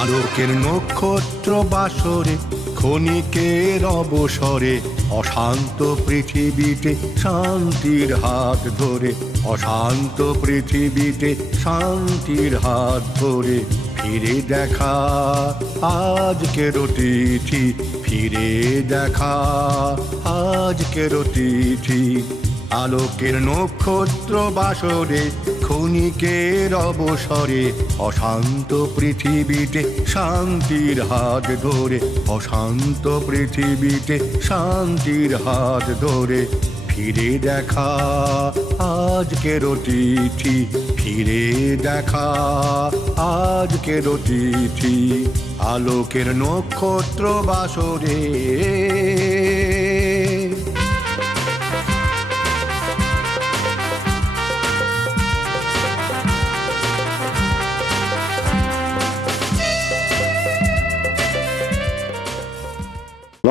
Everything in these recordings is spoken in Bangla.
আলোকের নক্ষত্র বাসরে ক্ষণিকের অবসরে অশান্ত পৃথিবীতে শান্তির হাত ধরে, অশান্ত পৃথিবীতে শান্তির হাত ধরে ফিরে দেখা আজকের অতিথি, ফিরে দেখা আজকের অতিথি। আলোকের নক্ষত্র বাসরে ক্ষণিকের অবসরে অশান্ত পৃথিবীতে শান্তির হাত ধরে, অশান্ত পৃথিবীতে শান্তির হাত ধরে ফিরে দেখা আজকের অতিথি, ফিরে দেখা আজকের অতিথি। আলোকের নক্ষত্র বাসরে।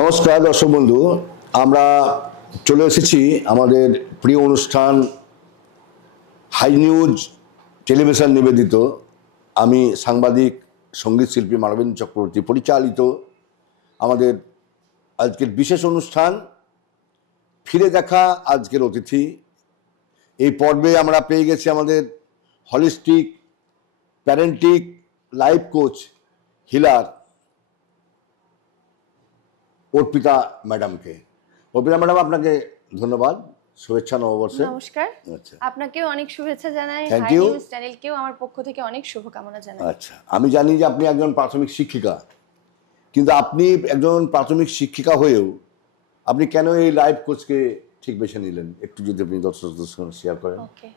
নমস্কার দর্শক বন্ধু, আমরা চলে এসেছি আমাদের প্রিয় অনুষ্ঠান হাই নিউজ টেলিভিশন নিবেদিত, আমি সাংবাদিক সঙ্গীত শিল্পী মানবেন্দ্র চক্রবর্তী পরিচালিত আমাদের আজকের বিশেষ অনুষ্ঠান ফিরে দেখা আজকের অতিথি। এই পর্বে আমরা পেয়ে গেছি আমাদের holistic parenting life coach healer Arpita ম্যাডামকে। অর্পিতা ম্যাডাম, আপনাকে ধন্যবাদ, শুভেচ্ছা নববর্ষে। নমস্কার। আচ্ছা, আপনাকেও অনেক শুভেচ্ছা জানাই, Thank হাই you. নিউজ চ্যানেলকেও আমার পক্ষ থেকে অনেক শুভকামনা জানাই। আচ্ছা, আমি জানি যে আপনি একজন প্রাথমিক শিক্ষিকা, কিন্তু আপনি একজন প্রাথমিক শিক্ষিকা হয়েও আপনি কেন এই লাইফ কোচকে ঠিক বেছে নিলেন, একটু যদি আপনি দর্শকদের সঙ্গে শেয়ার করেন। ওকে,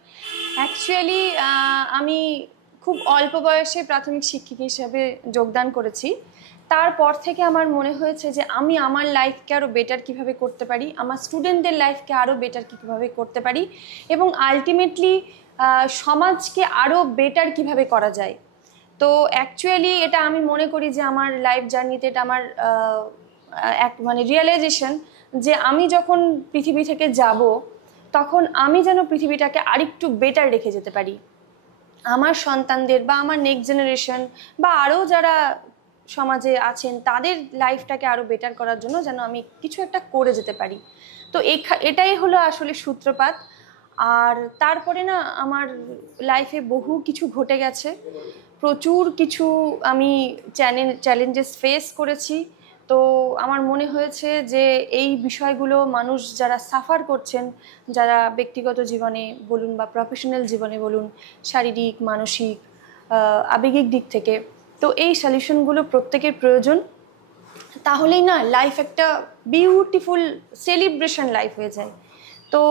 অ্যাকচুয়ালি আমি খুব অল্প বয়সে প্রাথমিক শিক্ষিকা হিসেবে যোগদান করেছি। তারপর থেকে আমার মনে হয়েছে যে আমি আমার লাইফকে আরও বেটার কীভাবে করতে পারি, আমার স্টুডেন্টদের লাইফকে আরও বেটার কীভাবে করতে পারি, এবং আলটিমেটলি সমাজকে আরও বেটার কীভাবে করা যায়। তো অ্যাকচুয়ালি এটা আমি মনে করি যে আমার লাইফ জার্নিতে এটা আমার এক রিয়েলাইজেশন যে আমি যখন পৃথিবী থেকে যাব তখন আমি যেন পৃথিবীটাকে আরেকটু বেটার রেখে যেতে পারি। আমার সন্তানদের বা আমার নেক্সট জেনারেশন বা আরও যারা সমাজে আছেন তাদের লাইফটাকে আরও বেটার করার জন্য যেন আমি কিছু একটা করে যেতে পারি। তো এটাই হলো আসলে সূত্রপাত। আর তারপরে না আমার লাইফে বহু কিছু ঘটে গেছে, প্রচুর কিছু আমি চ্যালেঞ্জেস ফেস করেছি। তো আমার মনে হয়েছে যে এই বিষয়গুলো মানুষ যারা সাফার করছেন, যারা ব্যক্তিগত জীবনে বলুন বা প্রফেশনাল জীবনে বলুন, শারীরিক মানসিক আবেগিক দিক থেকে, তো এই সলিউশনগুলো প্রত্যেকের প্রয়োজন। তাহলেই না লাইফ একটা বিউটিফুল সেলিব্রেশন লাইফ হয়ে যায়। তো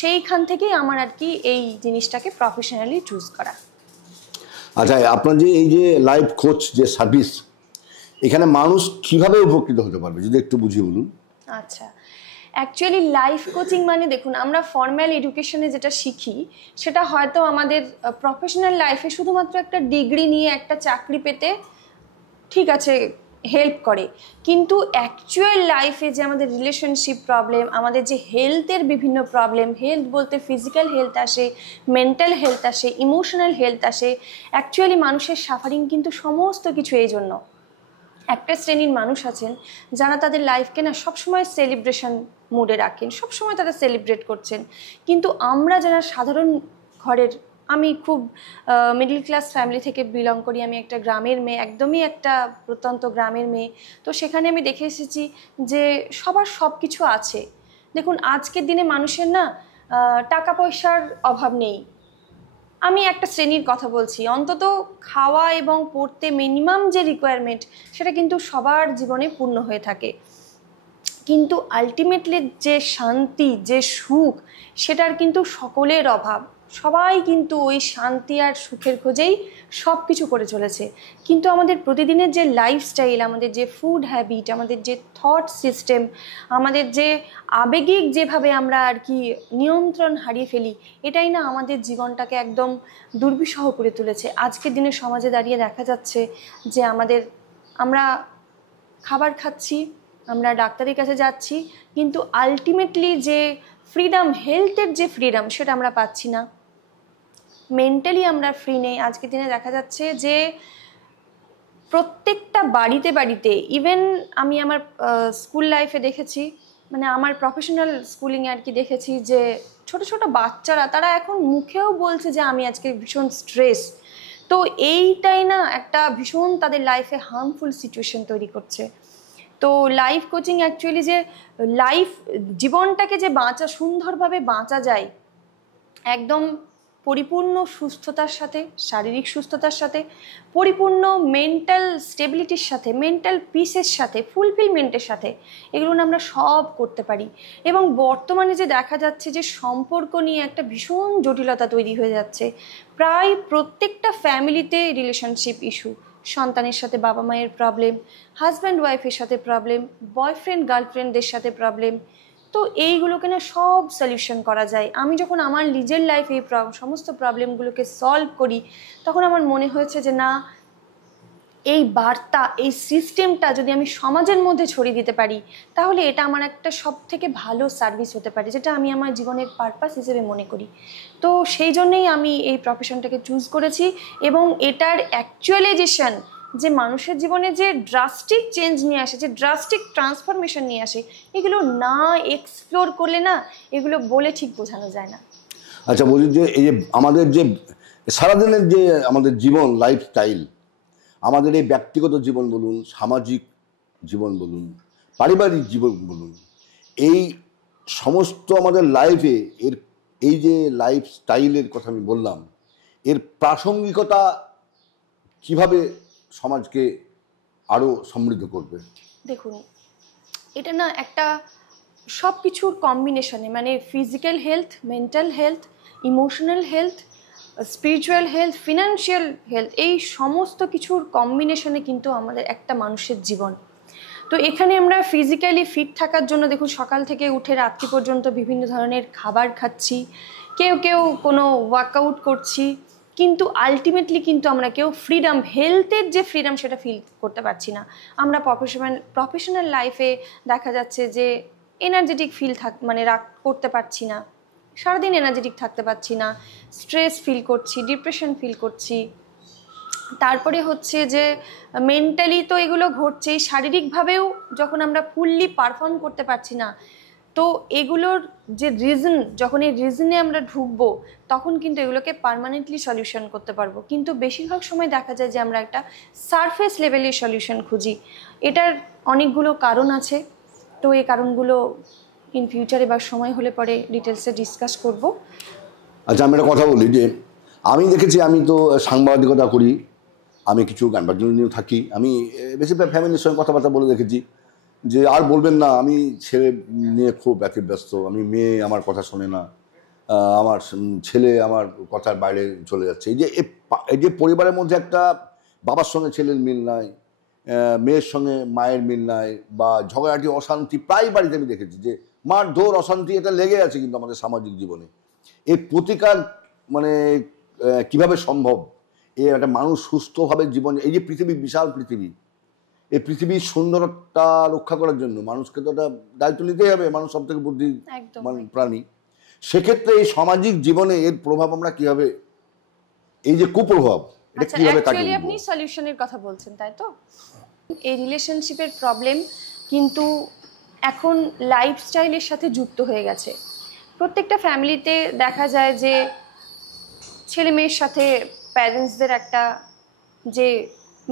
সেইখান থেকেই আমার আর কি এই জিনিসটাকে প্রফেশনালি চুজ করা। আচ্ছা, আপনার যে এই যে লাইফ কোচ যে সার্ভিস, এখানে মানুষ কিভাবে উপকৃত হতে পারবে যদি একটু বুঝিয়ে বলুন। আচ্ছা, অ্যাকচুয়ালি লাইফ কোচিং মানে দেখুন, আমরা ফর্মাল এডুকেশনে যেটা শিখি সেটা হয়তো আমাদের প্রফেশনাল লাইফে শুধুমাত্র একটা ডিগ্রি নিয়ে একটা চাকরি পেতে ঠিক আছে হেল্প করে, কিন্তু অ্যাকচুয়াল লাইফে যে আমাদের রিলেশনশিপ প্রবলেম, আমাদের যে হেলথের বিভিন্ন প্রবলেম, হেলথ বলতে ফিজিক্যাল হেলথ আসে, মেন্টাল হেলথ আসে, ইমোশনাল হেলথ আসে, অ্যাকচুয়ালি মানুষের সাফারিং কিন্তু সমস্ত কিছু এই জন্য। একটা শ্রেণীর মানুষ আছেন যারা তাদের লাইফকে না সবসময় সেলিব্রেশন মুডে রাখেন, সবসময় তারা সেলিব্রেট করছেন, কিন্তু আমরা যারা সাধারণ ঘরের, আমি খুব মিডল ক্লাস ফ্যামিলি থেকে বিলং করি, আমি একটা গ্রামের মেয়ে, একদমই একটা প্রত্যন্ত গ্রামের মেয়ে। তো সেখানে আমি দেখে এসেছি যে সবার সব কিছু আছে। দেখুন, আজকের দিনে মানুষের না টাকা পয়সার অভাব নেই। আমি একটা শ্রেণীর কথা বলছি, অন্তত খাওয়া এবং পড়তে মিনিমাম যে রিকোয়ারমেন্ট সেটা কিন্তু সবার জীবনে পূর্ণ হয়ে থাকে, কিন্তু আলটিমেটলি যে শান্তি, যে সুখ, সেটার কিন্তু সকলের অভাব। সবাই কিন্তু ওই শান্তি আর সুখের খোঁজেই সব কিছু করে চলেছে, কিন্তু আমাদের প্রতিদিনের যে লাইফস্টাইল, আমাদের যে ফুড হ্যাবিট, আমাদের যে থট সিস্টেম, আমাদের যে আবেগিক যেভাবে আমরা আর কি নিয়ন্ত্রণ হারিয়ে ফেলি, এটাই না আমাদের জীবনটাকে একদম দুর্বিষহ করে তুলেছে। আজকের দিনে সমাজে দাঁড়িয়ে দেখা যাচ্ছে যে আমরা খাবার খাচ্ছি, আমরা ডাক্তারের কাছে যাচ্ছি, কিন্তু আলটিমেটলি যে ফ্রিডম, হেলথের যে ফ্রিডম, সেটা আমরা পাচ্ছি না। মেন্টালি আমরা ফ্রি নেই। আজকের দিনে দেখা যাচ্ছে যে প্রত্যেকটা বাড়িতে বাড়িতে, ইভেন আমি আমার স্কুল লাইফে দেখেছি, মানে আমার প্রফেশনাল স্কুলিংয়ে আর কি দেখেছি যে ছোট ছোট বাচ্চারা তারা এখন মুখেও বলছে যে আমি আজকে ভীষণ স্ট্রেস। তো এইটাই না একটা ভীষণ তাদের লাইফে হার্মফুল সিচুয়েশন তৈরি করছে। তো লাইফ কোচিং অ্যাকচুয়ালি যে জীবনটাকে যে সুন্দরভাবে বাঁচা যায় একদম পরিপূর্ণ সুস্থতার সাথে, শারীরিক সুস্থতার সাথে, পরিপূর্ণ মেন্টাল স্টেবিলিটির সাথে, মেন্টাল পিসের সাথে, ফুলফিলমেন্টের সাথে, এগুলো আমরা সব করতে পারি। এবং বর্তমানে যে দেখা যাচ্ছে যে সম্পর্ক নিয়ে একটা ভীষণ জটিলতা তৈরি হয়ে যাচ্ছে, প্রায় প্রত্যেকটা ফ্যামিলিতে রিলেশনশিপ ইস্যু, সন্তানের সাথে বাবা মায়ের প্রবলেম, হাজব্যান্ড ওয়াইফের সাথে প্রবলেম, বয়ফ্রেন্ড গার্লফ্রেন্ডদের সাথে প্রবলেম। তো এইগুলোকে না সব সলিউশন করা যায়। আমি যখন আমার নিজের লাইফে এই সমস্ত প্রবলেমগুলোকে সলভ করি তখন আমার মনে হয়েছে যে না, এই বার্তা, এই সিস্টেমটা যদি আমি সমাজের মধ্যে ছড়িয়ে দিতে পারি তাহলে এটা আমার একটা সব থেকে ভালো সার্ভিস হতে পারে, যেটা আমি আমার জীবনের পারপাস হিসেবে মনে করি। তো সেই জন্যেই আমি এই প্রফেশনটাকে চুজ করেছি। এবং এটার অ্যাকচুয়ালাইজেশন যে মানুষের জীবনে যে ড্রাস্টিক চেঞ্জ নিয়ে আসে, যে ড্রাস্টিক ট্রান্সফরমেশন নিয়ে আসে, এগুলো না এক্সপ্লোর করলে না, এগুলো বলে ঠিক বোঝানো যায় না। আচ্ছা, বলি যে এই যে আমাদের যে সারাদিনের যে আমাদের জীবন, লাইফস্টাইল, আমাদের এই ব্যক্তিগত জীবন বলুন, সামাজিক জীবন বলুন, পারিবারিক জীবন বলুন, এই সমস্ত আমাদের লাইফে এই যে লাইফস্টাইলের কথা আমি বললাম, এর প্রাসঙ্গিকতা কিভাবে সমাজকে আরো সমৃদ্ধ করবে? দেখুন, এটা না একটা সব কিছুর কম্বিনেশনে, মানে physical health, mental health, emotional health, spiritual health, financial health, এই সমস্ত কিছুর কম্বিনেশনে কিন্তু আমাদের একটা মানুষের জীবন। তো এখানে আমরা ফিজিক্যালি ফিট থাকার জন্য দেখুন সকাল থেকে উঠে রাত্রি পর্যন্ত বিভিন্ন ধরনের খাবার খাচ্ছি, কেউ কেউ কোনো ওয়ার্কআউট করছি, কিন্তু আলটিমেটলি কিন্তু আমরা কেউ ফ্রিডম, হেলথের যে ফ্রিডম সেটা ফিল করতে পারছি না। আমরা প্রফেশনাল লাইফে দেখা যাচ্ছে যে এনার্জেটিক করতে পারছি না, সারাদিন এনার্জেটিক থাকতে পারছি না, স্ট্রেস ফিল করছি, ডিপ্রেশন ফিল করছি। তারপরে হচ্ছে যে মেন্টালি তো এগুলো ঘটছেই, শারীরিকভাবেও যখন আমরা ফুললি পারফর্ম করতে পারছি না, তো এগুলোর যে রিজন, যখন এই রিজনে আমরা ঢুকবো তখন কিন্তু এগুলোকে পার্মানেন্টলি সলিউশন করতে পারবো। কিন্তু বেশিরভাগ সময় দেখা যায় যে আমরা একটা সারফেস লেভেলের সলিউশন খুঁজি। এটার অনেকগুলো কারণ আছে, তো এই কারণগুলো ইন ফিউচারে বা সময় হলে পরে ডিটেলসে ডিসকাস করব। আচ্ছা, আমি একটা কথা বলি যে আমি দেখেছি, আমি তো সাংবাদিকতা করি, আমি কিছু গান বাজনা নিয়েও থাকি, আমি বেশিরভাগ ফ্যামিলির সঙ্গে কথাবার্তা বলে দেখেছি যে আর বলবেন না, আমি ছেলে নিয়ে খুব ব্যস্ত, আমি মেয়ে আমার কথা শোনে না, আমার ছেলে আমার কথার বাইরে চলে যাচ্ছে। এই যে পরিবারের মধ্যে একটা বাবার সঙ্গে ছেলের মিল নাই, মেয়ের সঙ্গে মায়ের মিল নাই, বা ঝগড়াটি, অশান্তি প্রায় বাড়িতে আমি দেখেছি যে মারধর, অশান্তি এটা লেগে আছে কিন্তু আমাদের সামাজিক জীবনে। এর প্রতিকার মানে কিভাবে সম্ভব? একটা মানুষ সুস্থভাবে জীবন, এই যে পৃথিবী, বিশাল পৃথিবী, এই পৃথিবীর সুন্দরতা রক্ষা করার জন্য মানুষকে তো একটা দায়িত্ব নিতেই হবে, মানুষ সব থেকে বুদ্ধি প্রাণী। সেক্ষেত্রে এই সামাজিক জীবনে এর প্রভাব আমরা কিভাবে, এই যে কুপ্রভাব, এটা কিভাবে কাটিয়ে উঠব? আপনি সলিউশনের কথা বলছেন, তাই তো? এই রিলেশনশিপের প্রবলেম কিন্তু এখন লাইফস্টাইলের সাথে যুক্ত হয়ে গেছে। প্রত্যেকটা ফ্যামিলিতে দেখা যায় যে ছেলে মেয়ের সাথে প্যারেন্টসদের একটা যে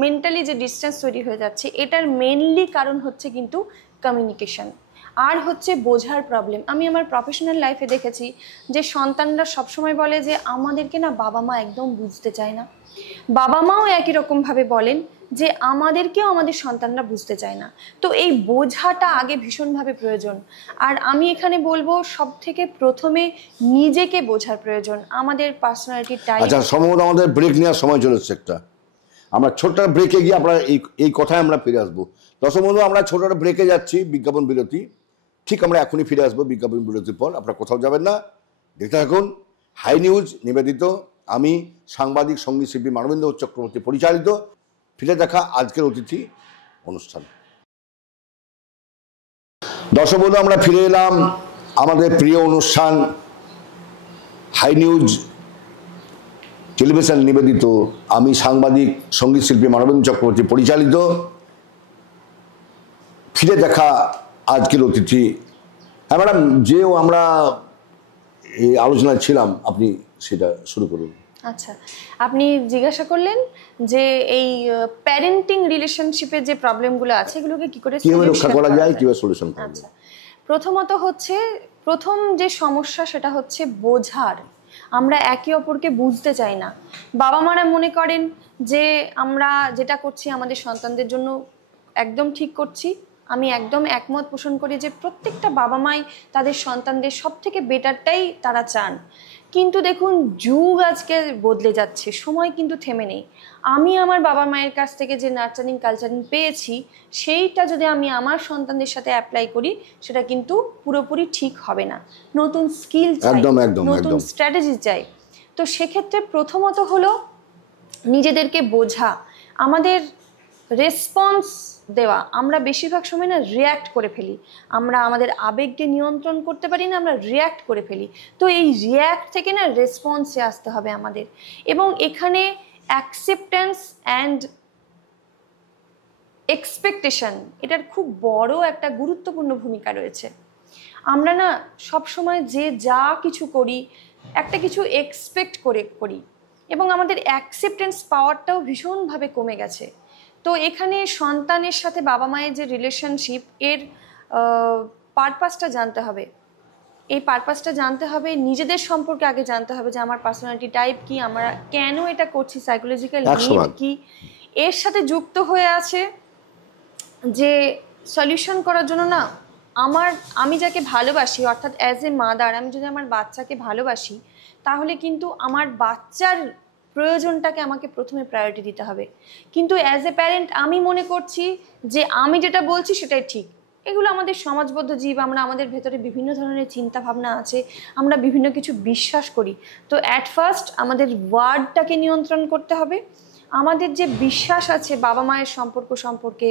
মেন্টালি যে ডিস্টেন্স তৈরি হয়ে যাচ্ছে, এটার মেনলি কারণ হচ্ছে কিন্তু কমিউনিকেশন, আর হচ্ছে বোঝার প্রবলেম। আমি আমার প্রফেশনাল লাইফে দেখেছি যে সন্তানরা সবসময় বলে যে আমাদেরকে না বাবা মা একদম বুঝতে চায় না। বাবা মাও একই রকমভাবে বলেন যে আমাদেরকেও আমাদের সন্তানরা বুঝতে চায় না। তো এই বোঝাটা আগে ভীষণভাবে প্রয়োজন। আর আমি এখানে বলবো সব থেকে প্রথমে নিজেকে বোঝার প্রয়োজন, আমাদের পার্সোনালিটি টাইপ। আচ্ছা, সম্ভবত আমাদের ব্রেক নেওয়ার সময় চলে এসেছে একটা, আমরা ছোট্ট ব্রেকে গিয়ে আমরা এই কথায় আমরা ফিরে আসবো। দর্শক বন্ধু, আমরা ছোট একটা ব্রেকে যাচ্ছি, বিজ্ঞাপন বিরতি। ঠিক আমরা এখনই ফিরে আসবো বিজ্ঞাপন বিরতির পর। আপনারা কোথাও যাবেন না, দেখতে থাকুন হাই নিউজ নিবেদিত, আমি সাংবাদিক সঙ্গীত শিল্পী মানবেন্দ্র চক্রবর্তী পরিচালিত ফিরে দেখা আজকের অতিথি অনুষ্ঠান। দর্শক বন্ধু, আমরা ফিরে এলাম আমাদের প্রিয় অনুষ্ঠান হাই নিউজ টেলিভিশন নিবেদিত, আমি সাংবাদিক, সঙ্গীত শিল্পী মানবেন্দ্র চক্রবর্তী পরিচালিত ফিরে দেখা আজকের অতিথি। হ্যাঁ ম্যাডাম, যেও আমরা এই আলোচনায় ছিলাম, আপনি সেটা শুরু করুন। আচ্ছা, আপনি জিজ্ঞাসা করলেন যে এই প্যারেন্টিং রিলেশনশিপে যে প্রবলেমগুলো আছে এগুলোকে কি করে কিভাবে রক্ষা করা যায়, কিভাবে সলিউশন করা যায়। আচ্ছা, প্রথমত হচ্ছে প্রথম যে সমস্যা সেটা হচ্ছে বোঝার। আমরা একে অপরকে বুঝতে চাই না। বাবা মারা মনে করেন যে আমরা যেটা করছি আমাদের সন্তানদের জন্য একদম ঠিক করছি। আমি একদম একমত পোষণ করি যে প্রত্যেকটা বাবা মাই তাদের সন্তানদের সব থেকে বেটারটাই তারা চান। কিন্তু দেখুন, যুগ আজকে বদলে যাচ্ছে, সময় কিন্তু থেমে নেই। আমি আমার বাবা মায়ের কাছ থেকে যে নার্চারিং কালচারিং পেয়েছি সেইটা যদি আমি আমার সন্তানদের সাথে অ্যাপ্লাই করি সেটা কিন্তু পুরোপুরি ঠিক হবে না। নতুন স্কিল চাই, নতুন স্ট্র্যাটেজি চাই। তো সেক্ষেত্রে প্রথমত হলো নিজেদেরকে বোঝা, আমাদের রেসপন্স দেওয়া। আমরা বেশিরভাগ সময় না রিয়্যাক্ট করে ফেলি, আমরা আমাদের আবেগকে নিয়ন্ত্রণ করতে পারি না, আমরা রিয়্যাক্ট করে ফেলি। তো এই রিয়্যাক্ট থেকে না রেসপন্সে আসতে হবে আমাদের। এবং এখানে অ্যাকসেপ্টেন্স অ্যান্ড এক্সপেকটেশন, এটার খুব বড় একটা গুরুত্বপূর্ণ ভূমিকা রয়েছে। আমরা না সবসময় যে যা কিছু করি একটা কিছু এক্সপেক্ট করে করি, এবং আমাদের অ্যাকসেপ্টেন্স পাওয়ারটাও ভীষণভাবে কমে গেছে। তো এখানে সন্তানের সাথে বাবা মায়ের যে রিলেশনশিপ, এর পারপাসটা জানতে হবে। এই পারপাসটা জানতে হবে, নিজেদের সম্পর্কে আগে জানতে হবে যে আমার পার্সোনালিটি টাইপ কি, আমরা কেন এটা করছি, সাইকোলজিক্যাল নিড কি। এর সাথে যুক্ত হয়ে আছে যে সলিউশন করার জন্য না আমি যাকে ভালোবাসি, অর্থাৎ অ্যাজ এ মাদার আমি যদি আমার বাচ্চাকে ভালোবাসি, তাহলে কিন্তু আমার বাচ্চার প্রয়োজনটাকে আমাকে প্রথমে প্রায়োরিটি দিতে হবে। কিন্তু অ্যাজ এ প্যারেন্ট আমি মনে করছি যে আমি যেটা বলছি সেটাই ঠিক। এগুলো আমাদের সমাজবদ্ধ জীব, আমরা আমাদের ভেতরে বিভিন্ন ধরনের চিন্তা ভাবনা আছে, আমরা বিভিন্ন কিছু বিশ্বাস করি। তো অ্যাট ফার্স্ট আমাদের ওয়ার্ডটাকে নিয়ন্ত্রণ করতে হবে। আমাদের যে বিশ্বাস আছে বাবা মায়ের সম্পর্ক সম্পর্কে,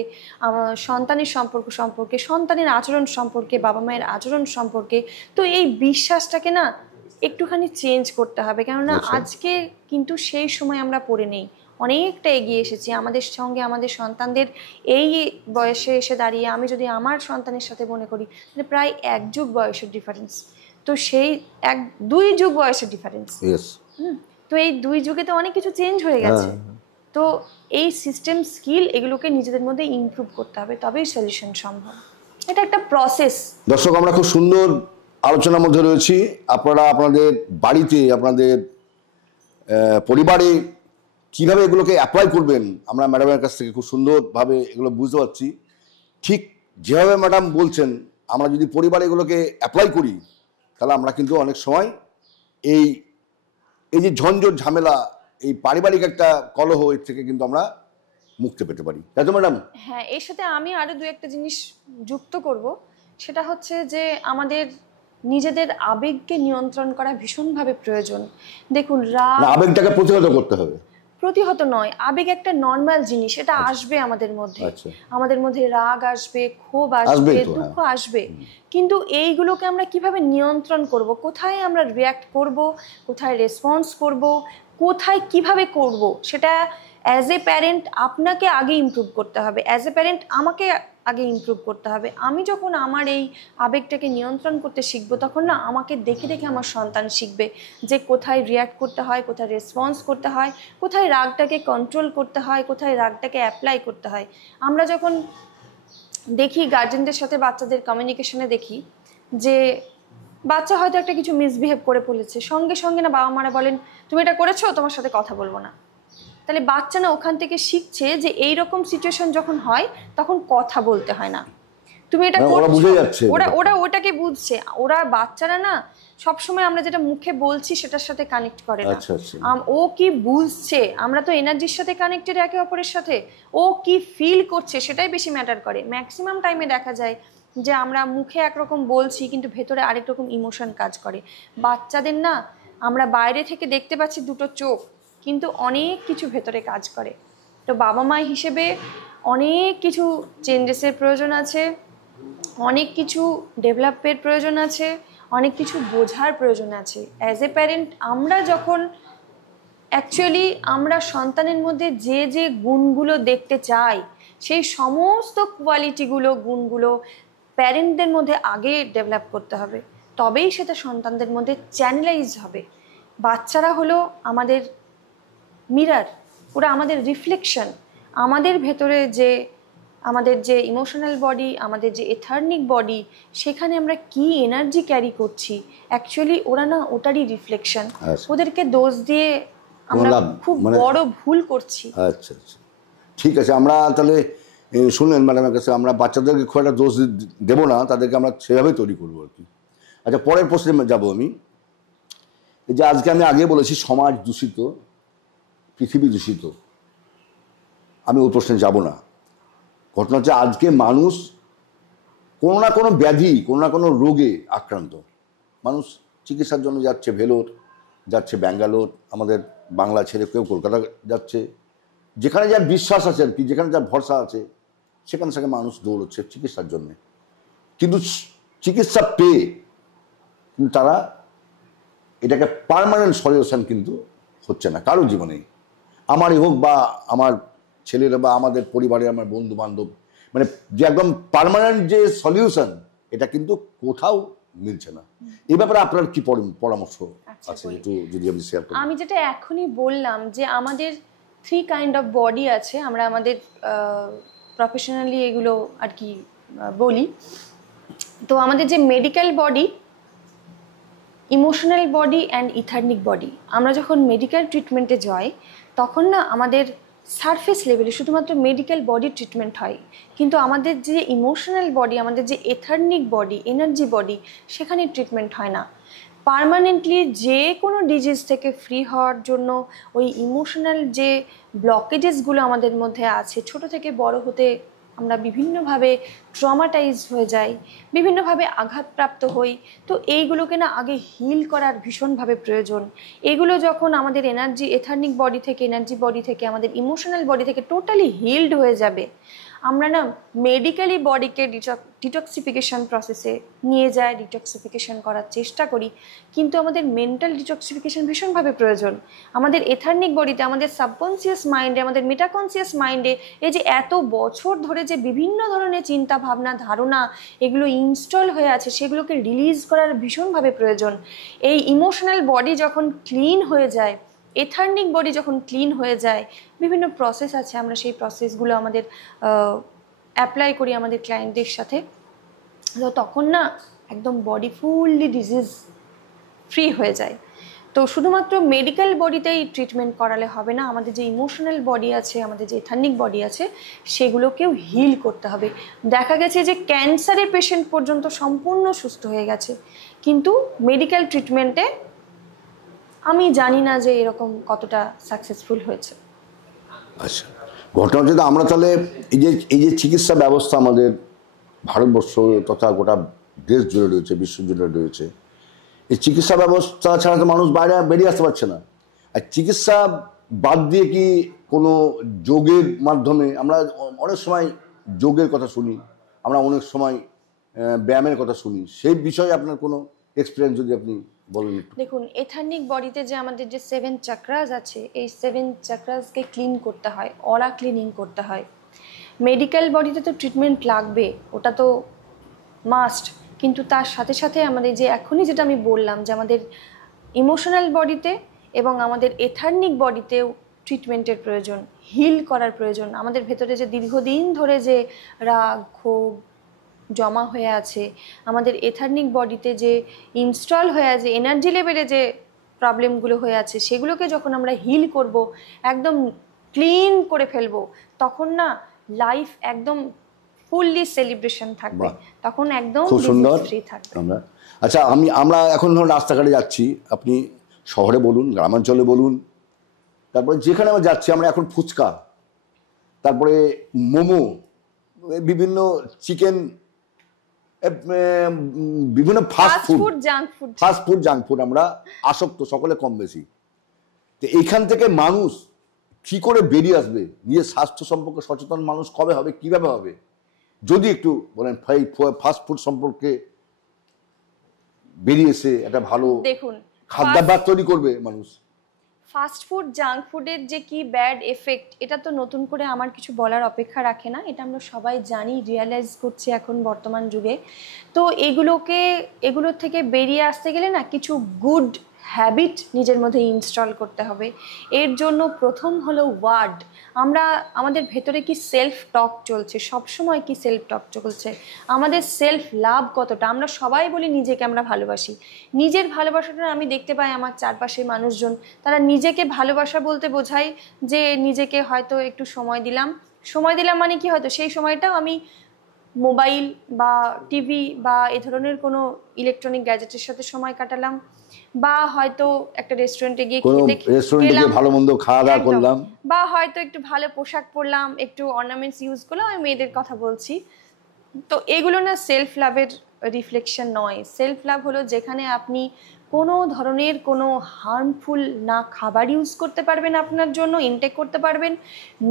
সন্তানের সম্পর্ক সম্পর্কে, সন্তানের আচরণ সম্পর্কে, বাবা মায়ের আচরণ সম্পর্কে, তো এই বিশ্বাসটাকে না একটুখানি চেঞ্জ করতে হবে। কেননা আজকে কিন্তু সেই সময় আমরা পড়ে নেই, অনেকটা এগিয়ে এসেছি। আমাদের সঙ্গে আমাদের সন্তানদের এই বয়সে এসে দাঁড়িয়ে আমি যদি আমার সন্তানের সাথে মনে করি তাহলে প্রায় 1 যুগ বয়সের ডিফারেন্স। তো সেই 2 যুগ বয়সের ডিফারেন্স। তো এই 2 যুগে তো অনেক কিছু চেঞ্জ হয়ে গেছে। তো এই সিস্টেম স্কিল এগুলোকে নিজেদের মধ্যে ইমপ্রুভ করতে হবে, তবেই সলিউশন সম্ভব। এটা একটা প্রসেস। দর্শক, আমরা খুব সুন্দর আলোচনার মধ্যে রয়েছি। আপনারা আপনাদের বাড়িতে, আপনাদের পরিবারে কিভাবে এগুলোকে অ্যাপ্লাই করবেন আমরা ম্যাডামের কাছ থেকে খুব সুন্দরভাবে এগুলো বুঝতে পারছি। ঠিক যেভাবে ম্যাডাম বলছেন, আমরা যদি পরিবারে এগুলোকে অ্যাপ্লাই করি তাহলে আমরা কিন্তু অনেক সময় এই যে ঝঞ্ঝট ঝামেলা, এই পারিবারিক একটা কলহ, এর থেকে কিন্তু আমরা মুক্তি পেতে পারি, তাই তো ম্যাডাম? হ্যাঁ, এর সাথে আমি আরো 2-1টা জিনিস যুক্ত করব। সেটা হচ্ছে যে আমাদের নিজেদের আবেগকে নিয়ন্ত্রণ করা ভীষণভাবে প্রয়োজন। দেখুন, আবেগটাকে প্রতিহত করতে হবে। প্রতিহত নয়, আবেগ একটা নর্মাল জিনিস, এটা আসবে আমাদের মধ্যে। আমাদের মধ্যে রাগ আসবে, ক্ষোভ আসবে, দুঃখ আসবে। কিন্তু এইগুলোকে আমরা কিভাবে নিয়ন্ত্রণ করব, কোথায় আমরা রিয়্যাক্ট করব, কোথায় রেসপন্স করব, কোথায় কিভাবে করব, সেটা অ্যাজ এ প্যারেন্ট আপনাকে আগে ইমপ্রুভ করতে হবে। অ্যাজ এ প্যারেন্ট আমাকে আগে ইমপ্রুভ করতে হবে। আমি যখন আমার এই আবেগটাকে নিয়ন্ত্রণ করতে শিখব, তখন না আমাকে দেখে দেখে আমার সন্তান শিখবে যে কোথায় রিয়্যাক্ট করতে হয়, কোথায় রেসপন্স করতে হয়, কোথায় রাগটাকে কন্ট্রোল করতে হয়, কোথায় রাগটাকে অ্যাপ্লাই করতে হয়। আমরা যখন দেখি গার্জেনদের সাথে বাচ্চাদের কমিউনিকেশনে দেখি যে বাচ্চা হয়তো একটা কিছু মিসবিহেভ করে ফেলেছে, সঙ্গে সঙ্গে না বাবা মারা বলেন তুমি এটা করেছো, তোমার সাথে কথা বলবো না। তাহলে বাচ্চা না ওখান থেকে শিখছে যে এইরকম সিচুয়েশন যখন হয় তখন কথা বলতে হয় না, তুমি এটা করছো। ওরা ওটাকে বুঝছে। ওরা বাচ্চারা না সবসময় আমরা যেটা মুখে বলছি সেটার সাথে কানেক্ট করে না। ও কি বুঝছে, আমরা তো এনার্জির সাথে কানেক্টেড একে অপরের সাথে, ও কি ফিল করছে সেটাই বেশি ম্যাটার করে। ম্যাক্সিমাম টাইমে দেখা যায় যে আমরা মুখে একরকম বলছি কিন্তু ভেতরে আরেক রকম ইমোশন কাজ করে। বাচ্চাদের না আমরা বাইরে থেকে দেখতে পাচ্ছি দুটো চোখ, কিন্তু অনেক কিছু ভেতরে কাজ করে। তো বাবা মা হিসেবে অনেক কিছু চেঞ্জেসের প্রয়োজন আছে, অনেক কিছু ডেভেলপের প্রয়োজন আছে, অনেক কিছু বোঝার প্রয়োজন আছে। অ্যাজ এ প্যারেন্ট আমরা যখন অ্যাকচুয়ালি আমরা সন্তানের মধ্যে যে যে গুণগুলো দেখতে চাই সেই সমস্ত কোয়ালিটিগুলো গুণগুলো প্যারেন্টদের মধ্যে আগে ডেভেলপ করতে হবে, তবেই সেটা সন্তানদের মধ্যে চ্যানেলাইজ হবে। বাচ্চারা হলো আমাদের মিরার, ওরা আমাদের রিফ্লেকশন। আমাদের ভেতরে যে আমাদের যে ইমোশনাল বডি, আমাদের যে এথার্নিক বডি, সেখানে আমরা কি এনার্জি ক্যারি করছি, অ্যাকচুয়ালি ওরা না ওটারই রিফ্লেকশন। ওদেরকে দোষ দিয়ে আমরা খুব বড় ভুল করছি। আচ্ছা আচ্ছা, ঠিক আছে। আমরা তাহলে শুনলেন ম্যাডামের কাছে, আমরা বাচ্চাদেরকে খুব একটা দোষ দেবো না, তাদেরকে আমরা সেভাবে তৈরি করবো আর কি। আচ্ছা, পরের প্রশ্নে যাবো আমি। এই যে আজকে আমি আগে বলেছি সমাজ দূষিত, পৃথিবী দূষিত, আমি ওই প্রশ্নে যাব না। ঘটনা হচ্ছে আজকে মানুষ কোনো না কোনো ব্যাধি, কোনো না কোনো রোগে আক্রান্ত। মানুষ চিকিৎসার জন্য যাচ্ছে ভেলোর, যাচ্ছে ব্যাঙ্গালোর, আমাদের বাংলা ছেড়ে কেউ কলকাতা যাচ্ছে, যেখানে যার বিশ্বাস আছে আর কি, যেখানে যার ভরসা আছে সেখানে সেখানে মানুষ দৌড়চ্ছে চিকিৎসার জন্যে। কিন্তু চিকিৎসা পেয়ে কিন্তু তারা এটাকে পার্মানেন্ট সলিউশন কিন্তু হচ্ছে না কারো জীবনেই, আমারই হোক বা আমার ছেলেরা বা আমাদের পরিবারে আমার বন্ধু বান্ধব, মানে যে একদম পার্মানেন্ট যে সলিউশন এটা কিন্তু কোথাও মিলছে না। এই ব্যাপারে আপনার কি পরামর্শ আছে একটু যদি আপনি শেয়ার করেন। আমি যেটা এখনই বললাম যে আমাদের 3 কাইন্ড অফ বডি আছে, আমরা আমাদের প্রফেশনালি এগুলো আর কি বলি। তো আমাদের যে medical body, emotional body and etheric body, আমরা যখন মেডিকেল ট্রিটমেন্টে যাই তখন না আমাদের সারফেস লেভেলে শুধুমাত্র মেডিকেল বডি ট্রিটমেন্ট হয়, কিন্তু আমাদের যে ইমোশনাল বডি, আমাদের যে এথার্নিক বডি, এনার্জি বডি, সেখানে ট্রিটমেন্ট হয় না। পার্মানেন্টলি যে কোনো ডিজিজ থেকে ফ্রি হওয়ার জন্য ওই ইমোশনাল যে ব্লকেজেসগুলো আমাদের মধ্যে আছে, ছোট থেকে বড় হতে আমরা বিভিন্নভাবে ট্রমাটাইজ হয়ে যাই, বিভিন্নভাবে আঘাতপ্রাপ্ত হই। তো এইগুলোকে না আগে হিল করার ভীষণভাবে প্রয়োজন। এগুলো যখন আমাদের এনার্জি এথার্নিক বডি থেকে, এনার্জি বডি থেকে, আমাদের ইমোশনাল বডি থেকে টোটালি হিলড হয়ে যাবে, আমরা না মেডিকেলি বডিকে ডিটক্সিফিকেশন প্রসেসে নিয়ে যায়, ডিটক্সিফিকেশন করার চেষ্টা করি, কিন্তু আমাদের মেন্টাল ডিটক্সিফিকেশন ভীষণভাবে প্রয়োজন। আমাদের এথার্নিক বডিতে, আমাদের সাবকনসিয়াস মাইন্ডে, আমাদের মেটাকনসিয়াস মাইন্ডে এই যে এত বছর ধরে যে বিভিন্ন ধরনের চিন্তা ভাবনা ধারণা এগুলো ইনস্টল হয়ে আছে, সেগুলোকে রিলিজ করার ভীষণভাবে প্রয়োজন। এই ইমোশনাল বডি যখন ক্লিন হয়ে যায়, এথার্নিক বডি যখন ক্লিন হয়ে যায়, বিভিন্ন প্রসেস আছে, আমরা সেই প্রসেসগুলো আমাদের অ্যাপ্লাই করি আমাদের ক্লায়েন্টদের সাথে। তো তখন না একদম বডি ফুললি ডিজিজ ফ্রি হয়ে যায়। তো শুধুমাত্র মেডিকেল বডিতেই ট্রিটমেন্ট করালে হবে না, আমাদের যে ইমোশনাল বডি আছে, আমাদের যে এথার্নিক বডি আছে, সেগুলোকেও হিল করতে হবে। দেখা গেছে যে ক্যান্সারের পেশেন্ট পর্যন্ত সম্পূর্ণ সুস্থ হয়ে গেছে, কিন্তু মেডিকেল ট্রিটমেন্টে আমি জানি না যে এরকম কতটা সাকসেসফুল হয়েছে। আচ্ছা, ঘটনা হচ্ছে আমরা তাহলে এই যে চিকিৎসা ব্যবস্থা আমাদের ভারতবর্ষ তথা গোটা দেশ জুড়ে রয়েছে, বিশ্ব জুড়ে রয়েছে, এই চিকিৎসা ব্যবস্থা ছাড়া তো মানুষ বাইরে বেরিয়ে আসতে পারছে না। আর চিকিৎসা বাদ দিয়ে কি কোনো যোগের মাধ্যমে, আমরা অনেক সময় যোগের কথা শুনি, আমরা অনেক সময় ব্যায়ামের কথা শুনি, সেই বিষয়ে আপনার কোনো এক্সপিরিয়েন্স যদি আপনি বলেন। দেখুন, এথার্নিক বডিতে যে আমাদের যে 7 চাক্রাস আছে, এই 7 চাক্রাসকে ক্লিন করতে হয়, অরা ক্লিনিং করতে হয়। মেডিকেল বডিতে তো ট্রিটমেন্ট লাগবে, ওটা তো মাস্ট, কিন্তু তার সাথে সাথে আমাদের যে এখনই যেটা আমি বললাম যে আমাদের ইমোশনাল বডিতে এবং আমাদের এথার্নিক বডিতেও ট্রিটমেন্টের প্রয়োজন, হিল করার প্রয়োজন। আমাদের ভেতরে যে দীর্ঘদিন ধরে যে রাগ ক্ষোভ জমা হয়ে আছে, আমাদের এথার্নিক বডিতে যে ইনস্টল হয়ে আছে, এনার্জি লেভেলে যে প্রবলেমগুলো হয়ে আছে, সেগুলোকে যখন আমরা হিল করব, একদম ক্লিন করে ফেলবো, তখন না লাইফ একদম ফুললি সেলিব্রেশন থাকবে, তখন একদম খুব সুন্দর ফ্রি থাকবে। আচ্ছা, আমরা এখন ধরুন রাস্তাঘাটে যাচ্ছি, আপনি শহরে বলুন, গ্রামাঞ্চলে বলুন, তারপরে যেখানে আমরা যাচ্ছি, আমরা এখন ফুচকা, তারপরে মোমো, বিভিন্ন চিকেন, বিভিন্ন ফাস্ট ফুড জাঙ্ক ফুড আমরা আসক্ত সকলে কম বেশি। তো এইখান থেকে মানুষ কি করে বেরিয়ে আসবে, নিজের স্বাস্থ্য সম্পর্কে সচেতন মানুষ কবে হবে, কিভাবে হবে, যদি একটু বলেন। ফাস্ট ফুড সম্পর্কে বেরিয়ে এসে একটা ভালো দেখুন, খাদ্যাভ্যাস তৈরি করবে মানুষ। ফাস্ট ফুড জাঙ্ক ফুডের যে কি ব্যাড এফেক্ট, এটা তো নতুন করে আমার কিছু বলার অপেক্ষা রাখে না, এটা আমরা সবাই জানি, রিয়ালাইজ করছি এখন বর্তমান যুগে। তো এগুলোর থেকে বেরিয়ে আসতে গেলে না কিছু গুড হ্যাবিট নিজের মধ্যে ইনস্টল করতে হবে। এর জন্য প্রথম হলো ওয়ার্ড। আমাদের ভেতরে কি সেলফ টক চলছে, সবসময় কি সেলফ টক চলছে, আমাদের সেলফ লাভ কতটা। আমরা সবাই বলি নিজেকে আমরা ভালোবাসি, নিজের ভালোবাসাটা আমি দেখতে পাই আমার চারপাশের মানুষজন, তারা নিজেকে ভালোবাসা বলতে বোঝায় যে নিজেকে হয়তো একটু সময় দিলাম মানে কি, হয়তো সেই সময়টাও আমি মোবাইল বা টিভি বা এ ধরনের কোনো ইলেকট্রনিক গ্যাজেটের সাথে সময় কাটালাম, বা হয়তো একটা রেস্টুরেন্টে গিয়ে ভালো মন্দ খাওয়া দাওয়া করলাম, বা হয়তো একটু ভালো পোশাক পরলাম, একটু অর্নামেন্টস ইউজ করলাম, আমি মেয়েদের কথা বলছি। তো এগুলো না সেলফ লাভের রিফ্লেকশন নয়। সেলফ লাভ হলো যেখানে আপনি কোনো ধরনের কোনো হার্মফুল না খাবার ইউজ করতে পারবেন, আপনার জন্য ইনটেক করতে পারবেন,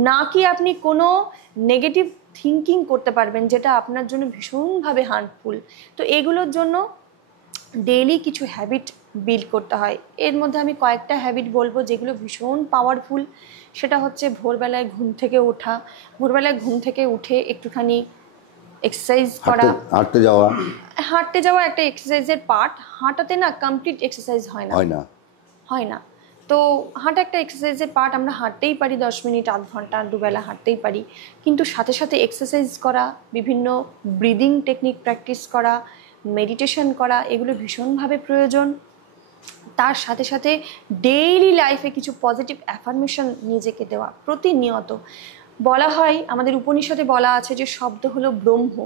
না কি আপনি কোনো নেগেটিভ থিঙ্কিং করতে পারবেন যেটা আপনার জন্য ভীষণভাবে হার্মফুল। তো এগুলোর জন্য ডেইলি কিছু হ্যাবিট বিল্ড করতে হয়। এর মধ্যে আমি কয়েকটা হ্যাবিট বলবো যেগুলো ভীষণ পাওয়ারফুল। সেটা হচ্ছে ভোরবেলায় ঘুম থেকে ওঠা, ভোরবেলায় ঘুম থেকে উঠে একটুখানি এক্সারসাইজ করা, হাঁটতে যাওয়া একটা এক্সারসাইজের পার্ট। হাঁটাতে না কমপ্লিট এক্সারসাইজ হয় না, তো হাঁটা একটা এক্সারসাইজের পার্ট। আমরা হাঁটতেই পারি 10 মিনিট, আধ ঘন্টা, দুবেলা হাঁটতেই পারি, কিন্তু সাথে সাথে এক্সারসাইজ করা, বিভিন্ন ব্রিদিং টেকনিক প্র্যাকটিস করা, মেডিটেশন করা, এগুলো ভীষণভাবে প্রয়োজন। তার সাথে সাথে ডেইলি লাইফে কিছু পজিটিভ অ্যাফার্মেশন নিজেকে দেওয়া প্রতিনিয়ত। বলা হয়, আমাদের উপনিষদে বলা আছে যে শব্দ হলো ব্রহ্ম।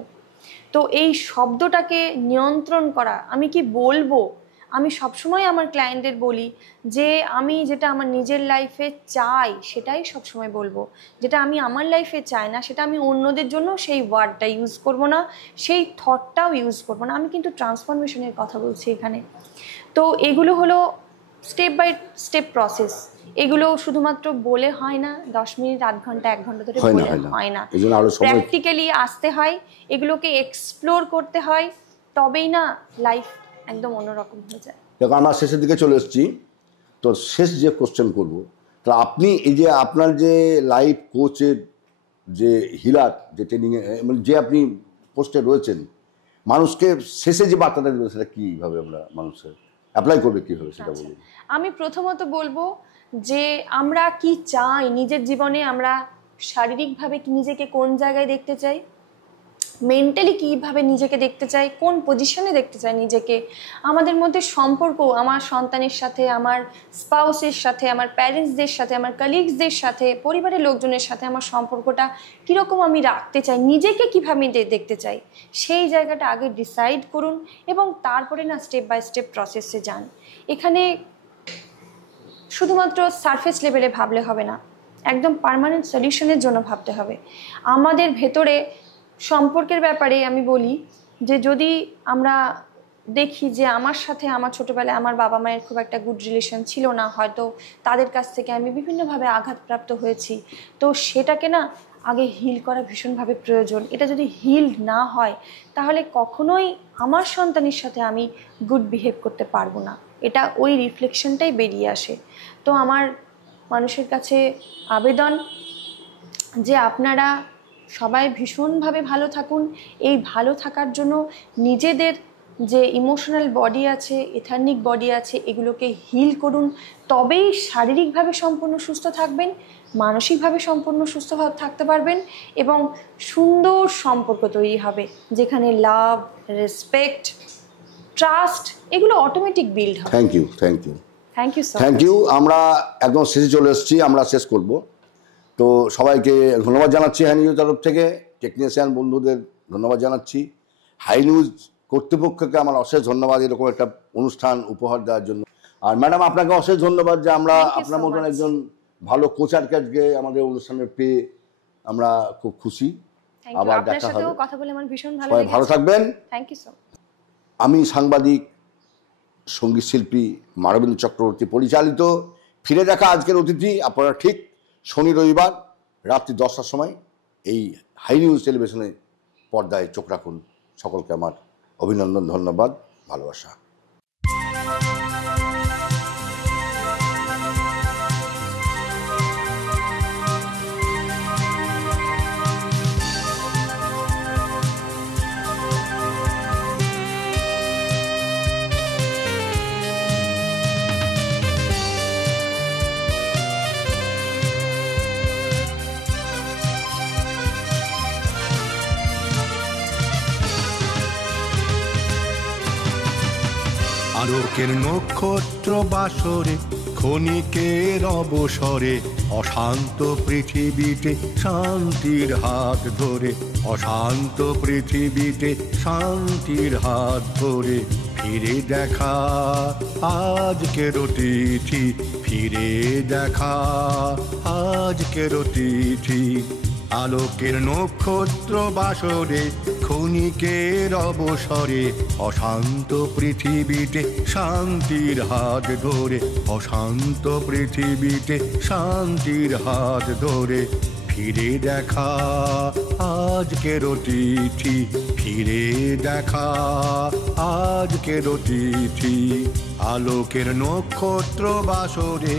তো এই শব্দটাকে নিয়ন্ত্রণ করা, আমি কি বলবো, আমি সবসময় আমার ক্লায়েন্টদের বলি যে আমি যেটা আমার নিজের লাইফে চাই সেটাই সবসময় বলবো, যেটা আমি আমার লাইফে চাই না সেটা আমি অন্যদের জন্য সেই ওয়ার্ডটা ইউজ করব না, সেই থটটাও ইউজ করব না। আমি কিন্তু ট্রান্সফরমেশনের কথা বলছি এখানে। তো এগুলো হলো স্টেপ বাই স্টেপ প্রসেস। এগুলো শুধুমাত্র বলে হয় না, 10 মিনিট, আধ ঘন্টা, 1 ঘন্টা ধরে বলে হয় না, প্র্যাকটিক্যালি আসতে হয়, এগুলোকে এক্সপ্লোর করতে হয়, তবেই না লাইফ একদম অন্যরকম হয়ে যায়। দেখো, আমরা শেষের দিকে চলে এসেছি, তো শেষ যে কোশ্চেন করবো, তো আপনি এই যে আপনার যে লাইফ কোচের যে হিলার, যে ট্রেনিংয়ে মানে যে আপনি পোস্টে রয়েছেন, মানুষকে শেষে যে বার্তাটা দেবেন সেটা কীভাবে আমরা মানুষের অ্যাপ্লাই করবে, কীভাবে সেটা বলুন। আমি প্রথমত বলবো যে আমরা কি চাই নিজের জীবনে, আমরা শারীরিকভাবে নিজেকে কোন জায়গায় দেখতে চাই, মেন্টালি কীভাবে নিজেকে দেখতে চাই, কোন পজিশনে দেখতে চাই নিজেকে, আমাদের মধ্যে সম্পর্ক, আমার সন্তানের সাথে, আমার স্পাউসের সাথে, আমার প্যারেন্টসদের সাথে, আমার কালিগসদের সাথে, পরিবারের লোকজনের সাথে আমার সম্পর্কটা কীরকম আমি রাখতে চাই, নিজেকে কীভাবে দেখতে চাই, সেই জায়গাটা আগে ডিসাইড করুন এবং তারপরে না স্টেপ বাই স্টেপ প্রসেসে যান। এখানে শুধুমাত্র সারফেস লেভেলে ভাবলে হবে না, একদম পার্মানেন্ট সলিউশনের জন্য ভাবতে হবে। আমাদের ভেতরে সম্পর্কের ব্যাপারে আমি বলি যে যদি আমরা দেখি যে আমার সাথে আমার ছোটোবেলায় আমার বাবা মায়ের খুব একটা গুড রিলেশন ছিল না, হয়তো তাদের কাছ থেকে আমি বিভিন্নভাবে আঘাতপ্রাপ্ত হয়েছি, তো সেটাকে না আগে হিল করা ভীষণভাবে প্রয়োজন। এটা যদি হিল না হয় তাহলে কখনোই আমার সন্তানের সাথে আমি গুড বিহেভ করতে পারবো না, এটা ওই রিফ্লেকশনটাই বেরিয়ে আসে। তো আমার মানুষের কাছে আবেদন যে আপনারা সবাই ভীষণভাবে ভালো থাকুন। এই ভালো থাকার জন্য নিজেদের যে ইমোশনাল বডি আছে, এথার্নিক বডি আছে, এগুলোকে হিল করুন, তবেই শারীরিকভাবে সম্পূর্ণ সুস্থ থাকবেন, মানসিকভাবে সম্পূর্ণ সুস্থ থাকতে পারবেন এবং সুন্দর সম্পর্ক তৈরি হবে যেখানে লাভ, রেসপেক্ট, ট্রাস্ট এগুলো অটোমেটিক বিল্ড হবে। Thank you thank you. আমরা একদম শেষে চলে এসেছি, আমরা শেষ করব। তো সবাইকে ধন্যবাদ জানাচ্ছি হাই নিউজ তরফ থেকে, টেকনিশিয়ান বন্ধুদের ধন্যবাদ জানাচ্ছি, হাই নিউজ কর্তৃপক্ষকে আমার অশেষ ধন্যবাদ এরকম একটা অনুষ্ঠান উপহার দেওয়ার জন্য। আর ম্যাডাম আপনাকে অশেষ ধন্যবাদ যে আমরা আপনার মতন একজন ভালো কোচারকে আজকে আমাদের অনুষ্ঠানে পেয়ে আমরা খুব খুশি। আবার দেখা হবে, কথা বলে আমার ভীষণ ভালো লাগছে। ভালো থাকবেন। Thank you so much. আমি সাংবাদিক, সঙ্গীত শিল্পী মানবেন্দ্র চক্রবর্তী পরিচালিত ফিরে দেখা আজকের অতিথি। আপনারা ঠিক শনি রবিবার রাত্রি 10টার সময় এই হাই নিউজ টেলিভিশনে পর্দায় চোখ রাখুন। সকলকে আমার অভিনন্দন, ধন্যবাদ, ভালোবাসা। আলোকের নক্ষত্র বাসরে ক্ষণিকের অবসরে অশান্ত পৃথিবীতে শান্তির হাত ধরে, অশান্ত পৃথিবীতে শান্তির হাত ধরে ফিরে দেখা আজকের তিথি, ফিরে দেখা আজকের তিথি। আলোকের নক্ষত্র বাসরে ক্ষণিকের অবসরে অশান্ত পৃথিবীতে শান্তির হাত ধরে, অশান্ত পৃথিবীতে শান্তির হাত ধরে ফিরে দেখা আজকের তিথি, ফিরে দেখা আজকের তিথি। আলোকের নক্ষত্র বাসরে